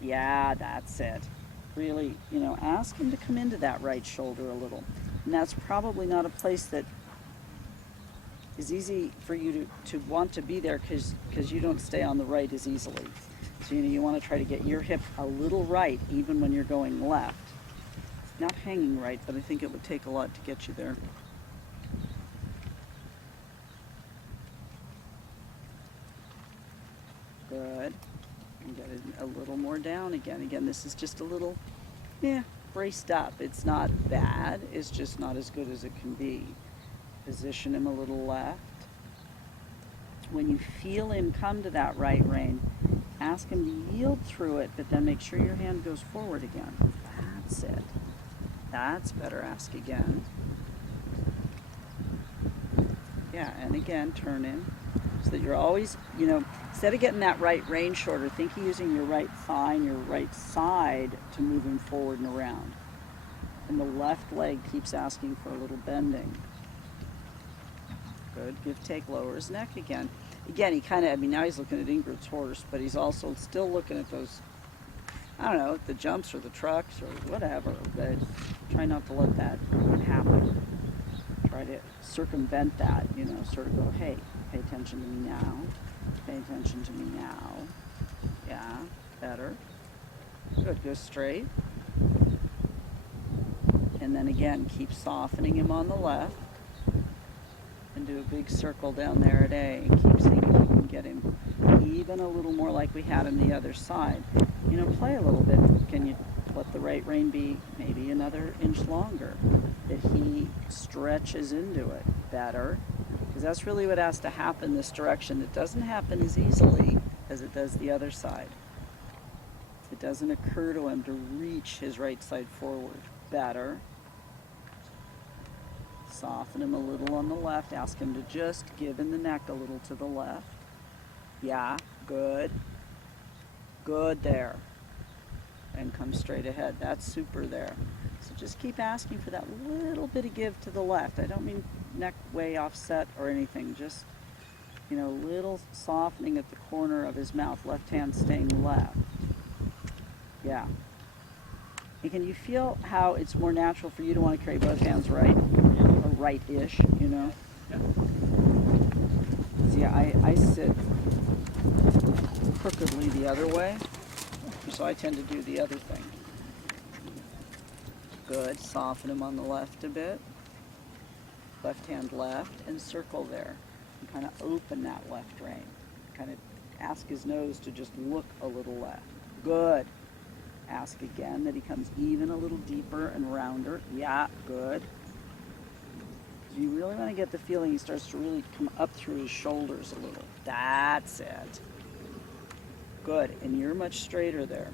Yeah, that's it. Really, ask him to come into that right shoulder a little. And that's probably not a place that is easy for you to want to be there because you don't stay on the right as easily. So, you want to try to get your hip a little right even when you're going left. Not hanging right, but I think it would take a lot to get you there. Good. And get it a little more down again. Again, this is just a little, braced up. It's not bad. It's just not as good as it can be. Position him a little left. When you feel him come to that right rein, ask him to yield through it, but then make sure your hand goes forward again. That's it. That's better. Ask again. Yeah, and again, turn him. So that you're always, instead of getting that right rein shorter, think of using your right thigh and your right side to move him forward and around. And the left leg keeps asking for a little bending. Good. Give, take, lower his neck again. Again, he kind of, now he's looking at Ingrid's horse, but he's also still looking at those, the jumps or the trucks or whatever. But try not to let that happen. Try to circumvent that, sort of go, hey, pay attention to me now. Pay attention to me now. Yeah, better. Good, go straight. And then again, keep softening him on the left. And do a big circle down there at A. And keep seeing if you can get him even a little more like we had him the other side. Play a little bit. Can you let the right rein be maybe another inch longer? That he stretches into it better. Because that's really what has to happen this direction. It doesn't happen as easily as it does the other side. It doesn't occur to him to reach his right side forward. Better. Soften him a little on the left. Ask him to just give in the neck a little to the left. Yeah, good. Good there. And come straight ahead. That's super there. So just keep asking for that little bit of give to the left. I don't mean neck way offset or anything. Just, little softening at the corner of his mouth. Left hand staying left. Yeah. And can you feel how it's more natural for you to want to carry both hands right? Or right-ish, Yeah. See, I sit crookedly the other way. So I tend to do the other thing. Good. Soften him on the left a bit. Left hand left and circle there. And kind of open that left rein. Kind of ask his nose to just look a little left. Good. Ask again that he comes even a little deeper and rounder. Yeah, good. You really want to get the feeling he starts to really come up through his shoulders a little. That's it. Good, and you're much straighter there.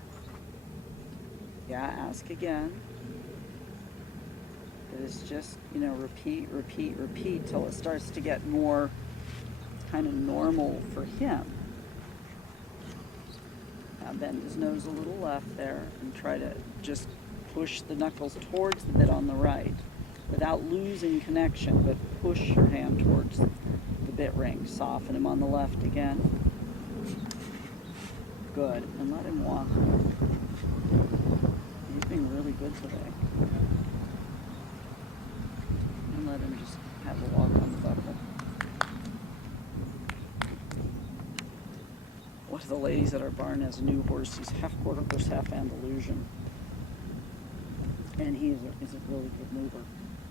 Yeah, ask again. It is just, repeat, repeat, repeat till it starts to get more kind of normal for him. Now bend his nose a little left there and try to just push the knuckles towards the bit on the right without losing connection, but push your hand towards the bit ring. Soften him on the left again. Good, and let him walk. He's being really good today. And let him just have a walk on the buckle. One of the ladies at our barn has a new horse. He's half quarter horse, half Andalusian. And he is a really good mover.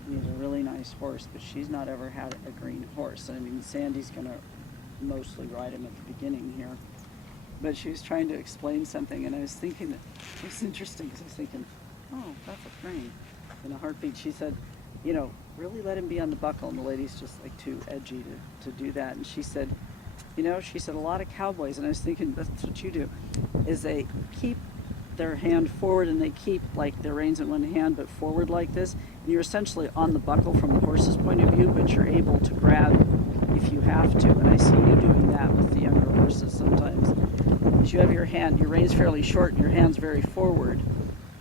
He's a really nice horse, but she's not ever had a green horse. Sandy's going to mostly ride him at the beginning here. But she was trying to explain something, and I was thinking that it was interesting because I was thinking, oh, that's a green. In a heartbeat, she said, really let him be on the buckle. And the lady's just like too edgy to do that. And she said, she said a lot of cowboys, and I was thinking that's what you do, is they keep their hand forward and they keep like their reins in one hand but forward like this, and you're essentially on the buckle from the horse's point of view, but you're able to grab if you have to. And I see you doing that with the younger horses sometimes. Because you have your reins fairly short and your hand's very forward,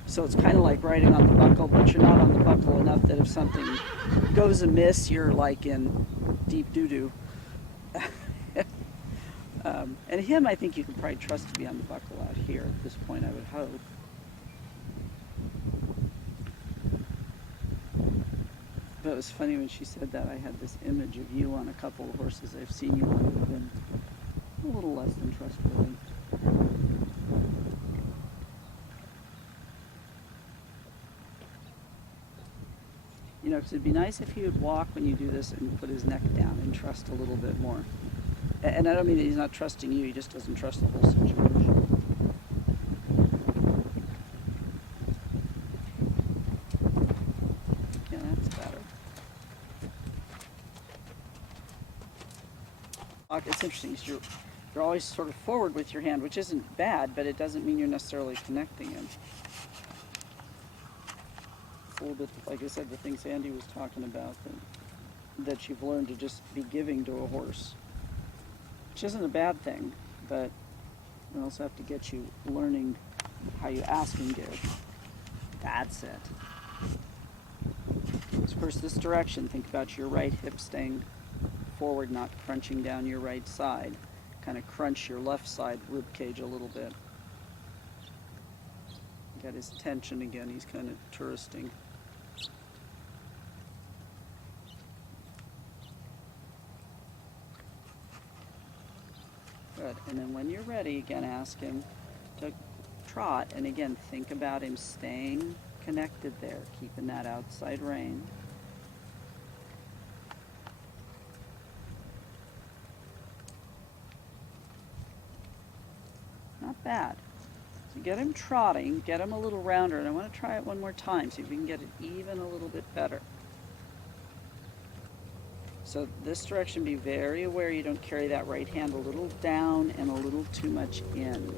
so it's kind of like riding on the buckle, but you're not on the buckle enough that if something goes amiss, you're like in deep doo-doo. And him, I think you can probably trust to be on the buckle out here at this point, I would hope. But it was funny when she said that. I had this image of you on a couple of horses I've seen you on that have been a little less than trustworthy. You know, because it'd be nice if he would walk when you do this and put his neck down and trust a little bit more. And I don't mean that he's not trusting you, he just doesn't trust the whole situation. Yeah, that's better. It's interesting, you're always sort of forward with your hand, which isn't bad, but it doesn't mean you're necessarily connecting him. It's a little bit, like I said, the thing Sandy was talking about, that you've learned to just be giving to a horse. Which isn't a bad thing, but we also have to get you learning how you ask and give. That's it. So of course, this direction, think about your right hip staying forward, not crunching down your right side. Kind of crunch your left side rib cage a little bit. Got his tension again, he's kind of touristing. Good. And then when you're ready, again, ask him to trot. And again, think about him staying connected there, keeping that outside rein. Not bad. So get him trotting, get him a little rounder. And I want to try it one more time, see if we can get it even a little bit better. So this direction, be very aware you don't carry that right hand a little down and a little too much in.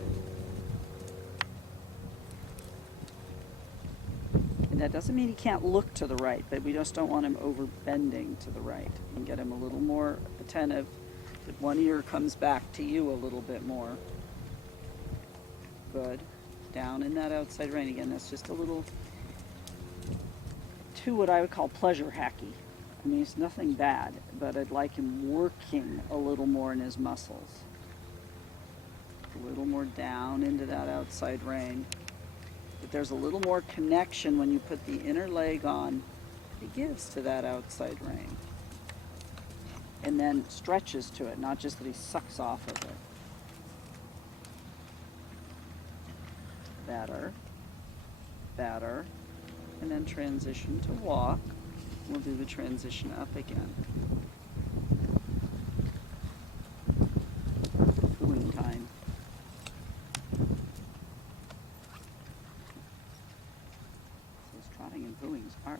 And that doesn't mean he can't look to the right, but we just don't want him over bending to the right. And get him a little more attentive, that one ear comes back to you a little bit more. Good. Down in that outside rein again. That's just a little too what I would call pleasure hacky. I mean, it's nothing bad, but I'd like him working a little more in his muscles. A little more down into that outside rein. But there's a little more connection when you put the inner leg on. He gives to that outside rein. And then stretches to it, not just that he sucks off of it. Better. Better. And then transition to walk. We'll do the transition up again. Pooing time. This trotting and pooing is hard.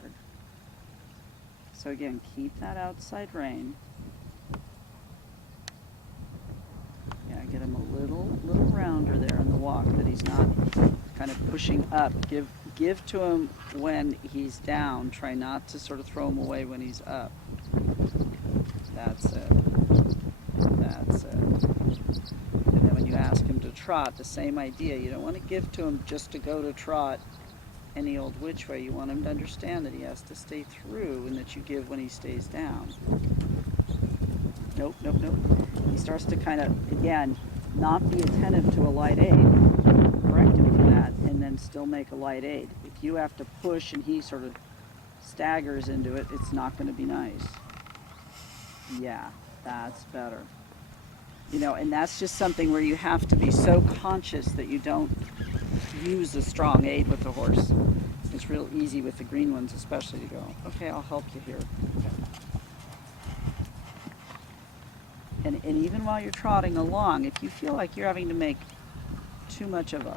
So again, keep that outside rein. Yeah, get him a little rounder there in the walk, that he's not kind of pushing up. Give to him when he's down. Try not to sort of throw him away when he's up. That's it. That's it. And then when you ask him to trot, the same idea. You don't want to give to him just to go to trot any old which way. You want him to understand that he has to stay through and that you give when he stays down. Nope, nope, nope. He starts to kind of, again, not be attentive to a light aid. Correct him for that, and then still make a light aid. If you have to push and he sort of staggers into it, it's not going to be nice. Yeah, that's better. You know, and that's just something where you have to be so conscious that you don't use a strong aid with the horse. It's real easy with the green ones especially to go, okay, I'll help you here. And even while you're trotting along, if you feel like you're having to make too much of a